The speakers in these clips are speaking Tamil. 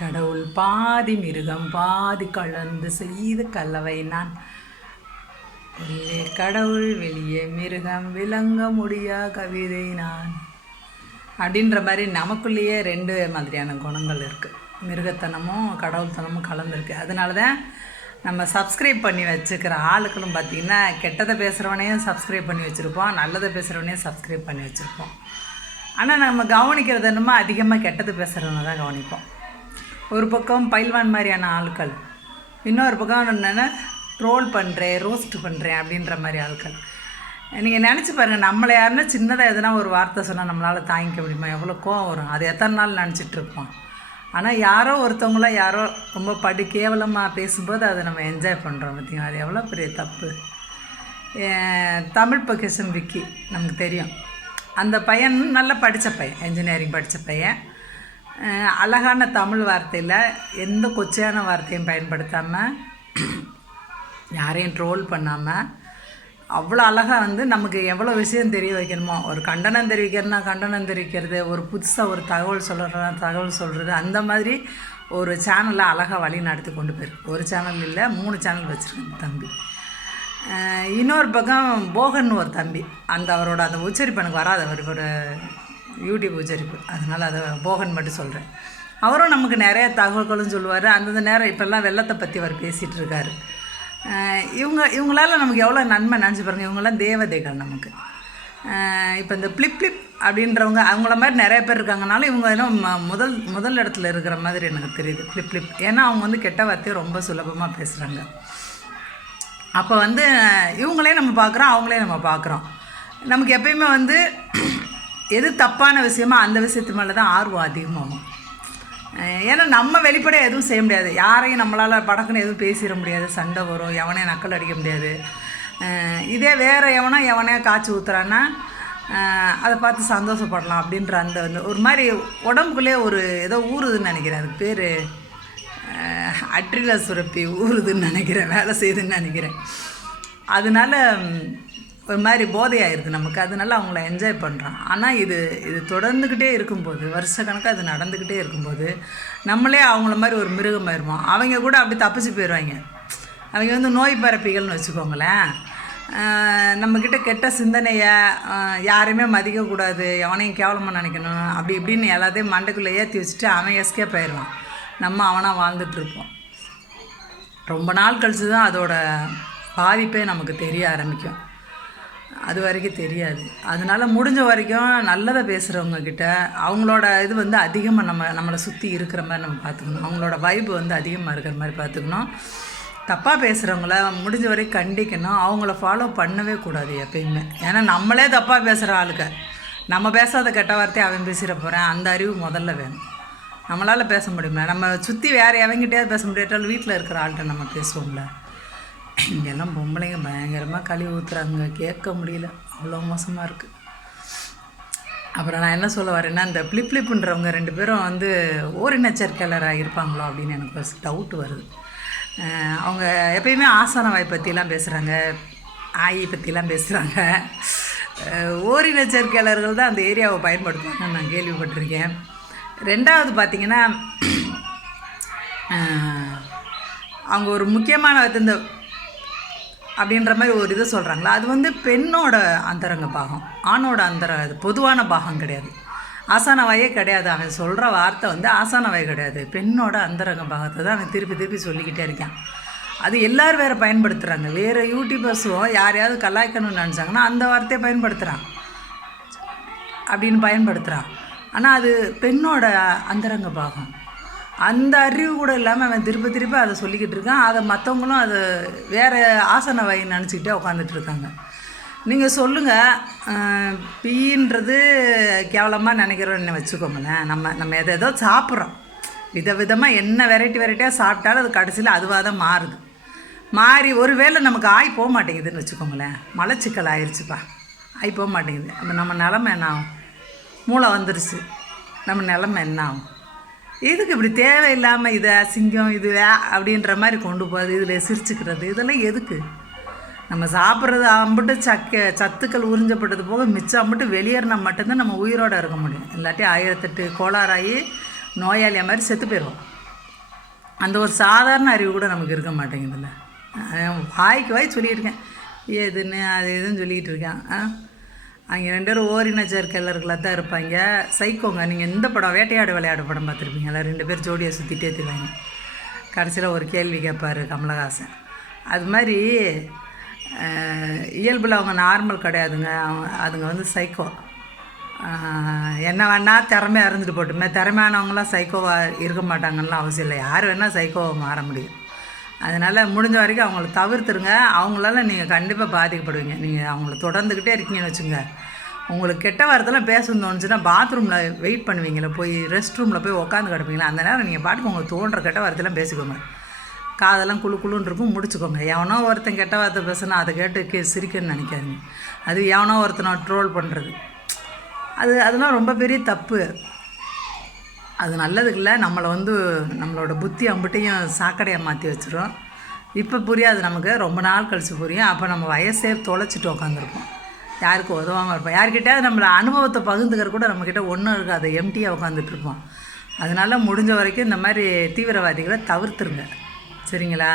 கடவுள் பாதி மிருகம் பாதி கலந்து செய்த கலவை நான். உள்ளே கடவுள் வெளியே மிருகம் விளங்க முடியா கவிதை நான். அப்படின்ற மாதிரி நமக்குள்ளேயே ரெண்டு மாதிரியான குணங்கள் இருக்குது. மிருகத்தனமும் கடவுள்தனமும் கலந்துருக்கு. அதனால தான் நம்ம சப்ஸ்கிரைப் பண்ணி வச்சுக்கிற ஆளுக்களும் பார்த்திங்கன்னா கெட்டதை பேசுகிறவனையும் சப்ஸ்கிரைப் பண்ணி வச்சுருப்போம், நல்லதை பேசுகிறவனையும் சப்ஸ்கிரைப் பண்ணி வச்சுருப்போம். ஆனால் நம்ம கவனிக்கிறது என்னமோ அதிகமாக கெட்டது பேசுகிறவங்க தான் கவனிப்போம். ஒரு பக்கம் பைல்வான் மாதிரியான ஆட்கள், இன்னொரு பக்கம் என்னென்னா ட்ரோல் பண்ணுறேன் ரோஸ்ட் பண்ணுறேன் அப்படின்ற மாதிரி ஆட்கள். நீங்கள் நினச்சி பாருங்கள், நம்மளை யாருன்னா சின்னதாக எதுனா ஒரு வார்த்தை சொன்னால் நம்மளால் தாங்கிக்க முடியுமா? எவ்வளோ கோவம் வரும். அது எத்தனை நாள் நினச்சிட்ருப்போம். ஆனால் யாரோ ஒருத்தவங்கள யாரோ ரொம்ப கேவலமாக பேசும்போது அதை நம்ம என்ஜாய் பண்ணுறோம். பார்த்திங்களா, அது எவ்வளோ பெரிய தப்பு. தமிழ் பக்கேஷன் விக்கி நமக்கு தெரியும். அந்த பையன் நல்லா படித்த பையன், என்ஜினியரிங் படித்த பையன். அழகான தமிழ் வார்த்தையில் எந்த கொச்சையான வார்த்தையும் பயன்படுத்தாமல், யாரையும் ட்ரோல் பண்ணாமல், அவ்வளோ அழகாக நமக்கு எவ்வளோ விஷயம் தெரிய வைக்கணுமோ, ஒரு கண்டனம் தெரிவிக்கிறதுனா கண்டனம் தெரிவிக்கிறது, ஒரு புதுசாக ஒரு தகவல் சொல்கிறது, அந்த மாதிரி ஒரு சேனலை அழகாக வழி நடத்தி கொண்டு போயிருக்கு. ஒரு சேனல் இல்லை, 3 சேனல் வச்சுருக்கேன் தம்பி. இன்னொரு பக்கம் போகன் ஒரு தம்பி, அவரோட அந்த உச்சரிப்பு எனக்கு வராது, அவர் ஒரு யூடியூப் உச்சரிப்பு, அதனால் அதை போகன் மட்டும் சொல்கிறேன். அவரும் நமக்கு நிறைய தகவல்களும் சொல்லுவார். அந்தந்த நேரம் இப்போல்லாம் வெள்ளத்தை பற்றி அவர் பேசிகிட்டு இருக்கார். இவங்களால் நமக்கு எவ்வளோ நன்மை நினச்சி பாருங்கள். இவங்களாம் தேவதைகள் நமக்கு. இப்போ இந்த ப்ளிப் அப்படின்றவங்க, அவங்கள மாதிரி நிறைய பேர் இருக்காங்கனாலும் இவங்க இன்னும் முதல் இடத்துல இருக்கிற மாதிரி எனக்கு தெரியுது, ப்ளிப். ஏன்னா அவங்க கெட்ட வார்த்தையை ரொம்ப சுலபமாக பேசுகிறாங்க. அப்போ இவங்களே நம்ம பார்க்குறோம், அவங்களே நம்ம பார்க்குறோம். நமக்கு எப்பயுமே எது தப்பான விஷயமோ அந்த விஷயத்து மேலே தான் ஆர்வம் அதிகமாகும். ஏன்னா நம்ம வெளிப்படையாக எதுவும் செய்ய முடியாது. யாரையும் நம்மளால் படக்குன்னு எதுவும் பேசிட முடியாது, சண்டை வரும், எவனையும் நக்கல் அடிக்க முடியாது. இதே வேறு எவனையோ காய்ச்சி ஊற்றுறான்னா அதை பார்த்து சந்தோஷப்படலாம் அப்படின்ற அந்த ஒரு மாதிரி உடம்புக்குள்ளே ஒரு ஏதோ ஊறுதுன்னு நினைக்கிறேன். அதுக்கு பேர் அட்ரில சுரப்பி ஊறுதுன்னு நினைக்கிறேன், வேலை செய்யுதுன்னு நினைக்கிறேன். அதனால ஒரு மாதிரி போதையாயிருது நமக்கு. அதனால அவங்கள என்ஜாய் பண்ணுறான். ஆனால் இது தொடர்ந்துக்கிட்டே இருக்கும்போது, வருஷக்கணக்காக அது நடந்துக்கிட்டே இருக்கும்போது, நம்மளே அவங்கள மாதிரி ஒரு மிருகமாயிருவோம். அவங்க கூட அப்படி தப்பிச்சு போயிடுவாங்க. அவங்க நோய் பரப்பிகள்னு வச்சுக்கோங்களேன். நம்மக்கிட்ட கெட்ட சிந்தனையை, யாரையுமே மதிக்கக்கூடாது, எவனையும் கேவலமாக நினைக்கணும், அப்படி இப்படின்னு எல்லாத்தையும் மண்டைக்குள்ளே ஏற்றி வச்சுட்டு அவன் எஸ்கேப் ஆயிடுவான். நம்ம அவனாக வாழ்ந்துட்டுருப்போம். ரொம்ப நாள் கழித்து தான் அதோட பாதிப்பே நமக்கு தெரிய ஆரம்பிக்கும். அது வரைக்கும் தெரியாது. அதனால் முடிஞ்ச வரைக்கும் நல்லதை பேசுகிறவங்கக்கிட்ட அவங்களோட இது அதிகமாக நம்மளை சுற்றி இருக்கிற மாதிரி நம்ம பார்த்துக்கணும். அவங்களோட வைப்பு அதிகமாக இருக்கிற மாதிரி பார்த்துக்கணும். தப்பாக பேசுகிறவங்கள முடிஞ்ச வரைக்கும் கண்டிக்கணும். அவங்கள ஃபாலோ பண்ணவே கூடாது எப்பயுமே. ஏன்னா நம்மளே தப்பாக பேசுகிற ஆளுக்க, நம்ம பேசாத கெட்ட வார்த்தையை அவன் பேசிட போகிறேன், அந்த அறிவு முதல்ல வேணும். நம்மளால் பேச முடியுமா? நம்ம சுற்றி வேறு எவங்கிட்டே பேச முடியாட்டாலும் வீட்டில் இருக்கிற ஆள்கிட்ட நம்ம பேசுவோம்ல. இங்கெல்லாம் பொம்பளைங்க பயங்கரமாக கழுவி ஊற்றுறாங்க, கேட்க முடியல, அவ்வளோ மோசமாக இருக்குது. அப்புறம் நான் என்ன சொல்ல வரேன்னா, இந்த ப்ளிப்புன்றவங்க 2 பேரும் ஓரினச்சேர்க்கையாளராக இருப்பாங்களோ அப்படின்னு எனக்கு ஒரு டவுட் வருது. அவங்க எப்பயுமே ஆசான வாய் பற்றிலாம் பேசுகிறாங்க, ஆயி பற்றிலாம் பேசுகிறாங்க. ஓரினச்சேர்க்கையாளர்கள் தான் அந்த ஏரியாவை பயன்படுத்துவாங்கன்னு நான் கேள்விப்பட்டிருக்கேன். 2வது பார்த்திங்கன்னா, அவங்க ஒரு முக்கியமான இந்த அப்படின்ற மாதிரி ஒரு இதை சொல்கிறாங்களா, அது பெண்ணோட அந்தரங்க பாகம், ஆணோட அது பொதுவான பாகம் கிடையாது, ஆசான வாயே கிடையாது. அவன் சொல்கிற வார்த்தை ஆசான வாய் கிடையாது, பெண்ணோட அந்தரங்க பாகத்தை தான் அவன் திருப்பி சொல்லிக்கிட்டே இருக்கான். அது எல்லோரும் வேறு பயன்படுத்துகிறாங்க. வேறு யூடியூபர்ஸும் யாரையாவது கலாய்க்கணும்னு நினச்சாங்கன்னா அந்த வார்த்தையை பயன்படுத்துகிறான் அப்படின்னு பயன்படுத்துகிறான். ஆனால் அது பெண்ணோட அந்தரங்க பாகம். அந்த அறிவு கூட இல்லாமல் அவன் திருப்பி அதை சொல்லிக்கிட்டு இருக்கான். அதை மற்றவங்களும் அதை வேறு ஆசன வாய் நினச்சிக்கிட்டே உட்காந்துட்ருக்காங்க. நீங்கள் சொல்லுங்கள், பீன்றது கேவலமாக நினைக்கிறோன்னு வச்சுக்கோங்களேன். நம்ம எதோ சாப்பிட்றோம், விதவிதமாக என்ன வெரைட்டியாக சாப்பிட்டாலும் அது கடைசியில் அதுவாக தான் மாறி ஒரு வேளை நமக்கு ஆய் போக மாட்டேங்குதுன்னு வச்சுக்கோங்களேன். மலச்சிக்கல் ஆயிடுச்சுப்பா, ஆய் போக மாட்டேங்குது. நம்ம நிலமை என்ன ஆகும்? மூளை வந்துருச்சு, நம்ம நிலமை என்ன ஆகும்? எதுக்கு இப்படி தேவையில்லாமல் இதை அசிங்கம் இது அப்படின்ற மாதிரி கொண்டு போகிறது, இதில் சிரிச்சுக்கிறது, இதெல்லாம் எதுக்கு? நம்ம சாப்பிட்றது அம்பிட்டு சத்துக்கள் உறிஞ்சப்பட்டது போக மிச்சம் அம்பிட்டு வெளியேறினா மட்டும்தான் நம்ம உயிரோடு இருக்க முடியும். இல்லாட்டி 1008 கோளாறாகி நோயாளியாக மாதிரி செத்து போயிடுவோம். அந்த ஒரு சாதாரண அறிவு கூட நமக்கு இருக்க மாட்டேங்குதுல்ல. வாய்க்கு வாய் சொல்லிகிட்டு இருக்கேன் எதுன்னு அது எதுன்னு சொல்லிக்கிட்டு இருக்கேன். அவங்க 2 பேரும் ஓரின சேர்க்கையாளர்களாக தான் இருப்பாங்க. சைக்கோங்க. நீங்கள் இந்த படம் வேட்டையாடு விளையாடு படம் பார்த்துருப்பீங்களா? 2 பேர் ஜோடியை சுற்றிட்டே திருவாங்க. கடைசியில் ஒரு கேள்வி கேட்பார் கமலஹாசன். அது மாதிரி இயல்பில் அவங்க நார்மல் கிடையாதுங்க. அதுங்க வந்து சைக்கோ. என்ன வேணால் திறமையாக இருந்துட்டு போட்டுமே, திறமையானவங்களாம் சைக்கோவாக இருக்க மாட்டாங்கலாம் அவசியம் இல்லை. யார் வேணால் சைக்கோவை மாற முடியும். அதனால் முடிஞ்ச வரைக்கும் அவங்கள தவிர்த்துருங்க. அவங்களால நீங்கள் கண்டிப்பாக பாதிக்கப்படுவீங்க. நீங்கள் அவங்கள தொடர்ந்துக்கிட்டே இருக்கீங்கன்னு வச்சுங்க, உங்களுக்கு கெட்ட வாரத்தெல்லாம் பேசணும்னு தோணுச்சுன்னா பாத்ரூமில் வெயிட் பண்ணுவீங்களா, போய் ரெஸ்ட் ரூமில் போய் உட்காந்து கிடப்பீங்களா, அந்த நேரம் நீங்கள் பாட்டுக்கு உங்களுக்கு தோன்ற கெட்ட வாரத்தெல்லாம் பேசிக்கோங்க. காதெல்லாம் குழுன்னு இருக்கும், முடிச்சுக்கோங்க. எவனோ ஒருத்தன் கெட்ட வார்த்தை பேசுனா அதை கேட்டு சிரிக்கணும்னு நினைக்காதீங்க. அது எவனோ ஒருத்தனை ட்ரோல் பண்ணுறது, அதெல்லாம் ரொம்ப பெரிய தப்பு. அது நல்லதுக்கு இல்லை. நம்மளை வந்து நம்மளோட புத்தி அம்பிட்டையும் சாக்கடையாக மாற்றி வச்சிடும். இப்போ புரியாது நமக்கு, ரொம்ப நாள் கழித்து புரியும். அப்போ நம்ம வயசே தொலைச்சிட்டு உட்காந்துருப்போம், யாருக்கு உதவாமல் இருப்போம். யார்கிட்டயாவது நம்மளை அனுபவத்தை பகிர்ந்துக்கிற கூட நம்மக்கிட்ட ஒன்றும் இருக்காது, எம்டியாக உட்காந்துட்ருப்போம். அதனால் முடிஞ்ச வரைக்கும் இந்த மாதிரி தீவிரவாதிகளை தவிர்த்துருங்க, சரிங்களா?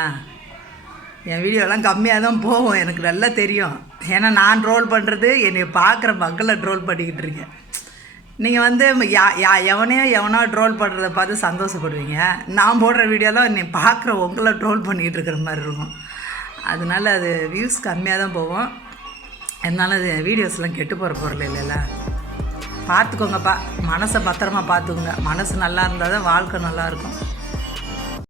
என் வீடியோலாம் கம்மியாக தான் போகும், எனக்கு நல்லா தெரியும். ஏன்னா நான் ட்ரோல் பண்ணுறது என்னை பார்க்குற மக்களை ட்ரோல் பண்ணிக்கிட்டு இருக்கேன். நீங்கள் வந்து எவனோ ட்ரோல் பண்ணுறத பார்த்து சந்தோஷப்படுவீங்க. நான் போடுற வீடியோலாம் என்னை பார்க்குற உங்களை ட்ரோல் பண்ணிக்கிட்டு இருக்கிற மாதிரி இருக்கும். அதனால அது வியூஸ் கம்மியாக தான் போகும். அதனால அது வீடியோஸ்லாம் கெட்டு போகிற பொருள் இல்லைல்ல. பார்த்துக்கோங்கப்பா, மனசை பத்திரமா பார்த்துக்கோங்க. மனசு நல்லா இருந்தால் தான் வாழ்க்கை நல்லாயிருக்கும்.